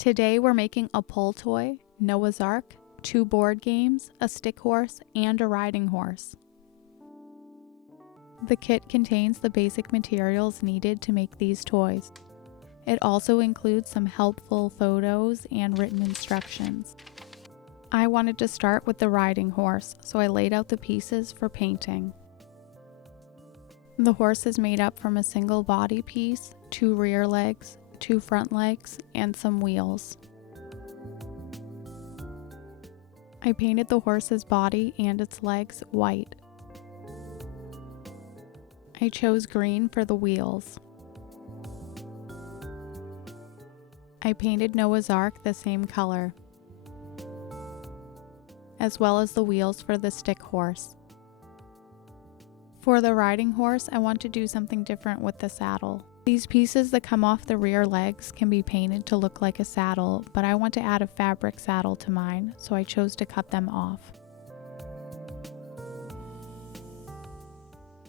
Today we're making a pull toy, Noah's Ark, 2 board games, a stick horse, and a riding horse. The kit contains the basic materials needed to make these toys. It also includes some helpful photos and written instructions. I wanted to start with the riding horse, so I laid out the pieces for painting. The horse is made up from a single body piece, 2 rear legs, 2 front legs, and some wheels. I painted the horse's body and its legs white. I chose green for the wheels. I painted Noah's Ark the same color, as well as the wheels for the stick horse. For the riding horse, I want to do something different with the saddle. These pieces that come off the rear legs can be painted to look like a saddle, but I want to add a fabric saddle to mine, so I chose to cut them off.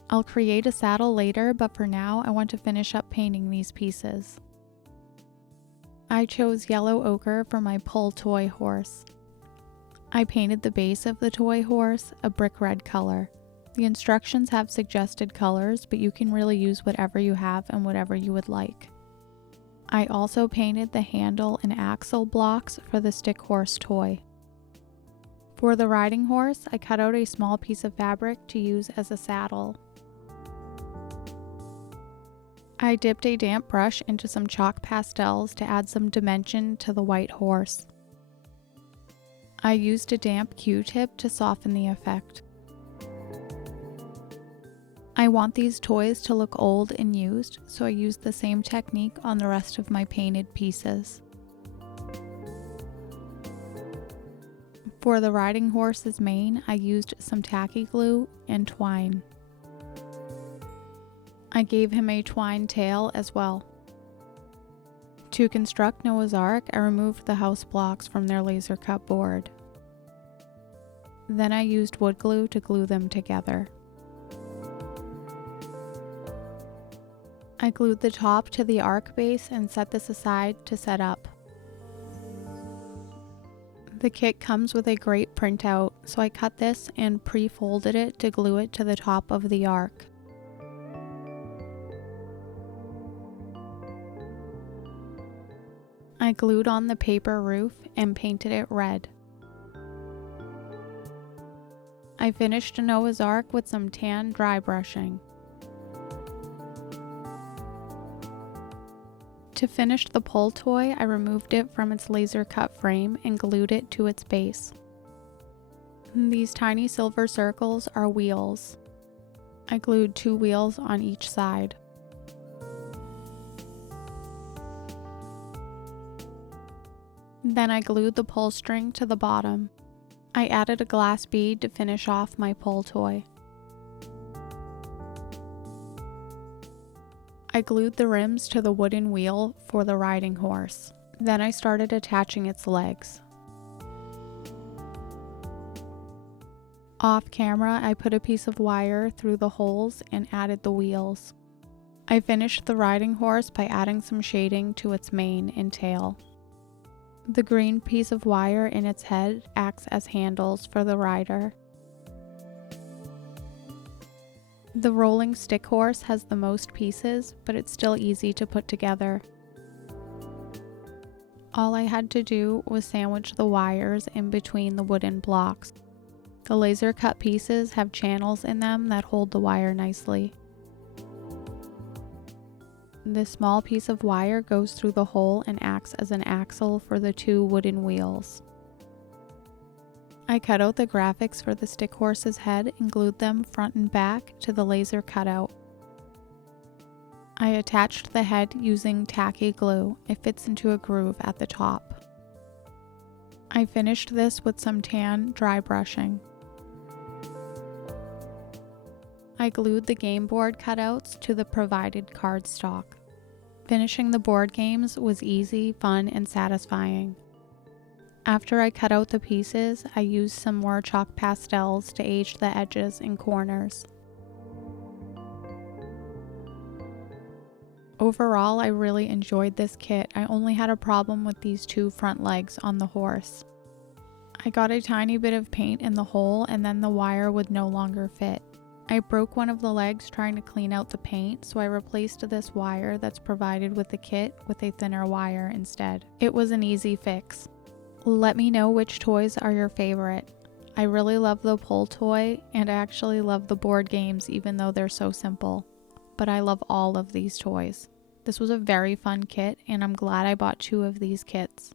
I'll create a saddle later, but for now I want to finish up painting these pieces. I chose yellow ochre for my pull toy horse. I painted the base of the toy horse a brick red color. The instructions have suggested colors, but you can really use whatever you have and whatever you would like. I also painted the handle and axle blocks for the stick horse toy. For the riding horse, I cut out a small piece of fabric to use as a saddle. I dipped a damp brush into some chalk pastels to add some dimension to the white horse. I used a damp Q-tip to soften the effect. I want these toys to look old and used, so I used the same technique on the rest of my painted pieces. For the riding horse's mane, I used some tacky glue and twine. I gave him a twine tail as well. To construct Noah's Ark, I removed the house blocks from their laser cut board. Then I used wood glue to glue them together. I glued the top to the ark base and set this aside to set up. The kit comes with a great printout, so I cut this and pre-folded it to glue it to the top of the ark. I glued on the paper roof and painted it red. I finished Noah's Ark with some tan dry brushing. To finish the pull toy, I removed it from its laser cut frame and glued it to its base. These tiny silver circles are wheels. I glued 2 wheels on each side. Then I glued the pull string to the bottom. I added a glass bead to finish off my pull toy. I glued the rims to the wooden wheel for the riding horse. Then I started attaching its legs. Off camera, I put a piece of wire through the holes and added the wheels. I finished the riding horse by adding some shading to its mane and tail. The green piece of wire in its head acts as handles for the rider. The rolling stick horse has the most pieces, but it's still easy to put together. All I had to do was sandwich the wires in between the wooden blocks. The laser cut pieces have channels in them that hold the wire nicely. This small piece of wire goes through the hole and acts as an axle for the 2 wooden wheels. I cut out the graphics for the stick horse's head and glued them front and back to the laser cutout. I attached the head using tacky glue. It fits into a groove at the top. I finished this with some tan dry brushing. I glued the game board cutouts to the provided cardstock. Finishing the board games was easy, fun, and satisfying. After I cut out the pieces, I used some more chalk pastels to age the edges and corners. Overall, I really enjoyed this kit. I only had a problem with these 2 front legs on the horse. I got a tiny bit of paint in the hole and then the wire would no longer fit. I broke one of the legs trying to clean out the paint, so I replaced this wire that's provided with the kit with a thinner wire instead. It was an easy fix. Let me know which toys are your favorite. I really love the pull toy, and I actually love the board games even though they're so simple. But I love all of these toys. This was a very fun kit, and I'm glad I bought 2 of these kits.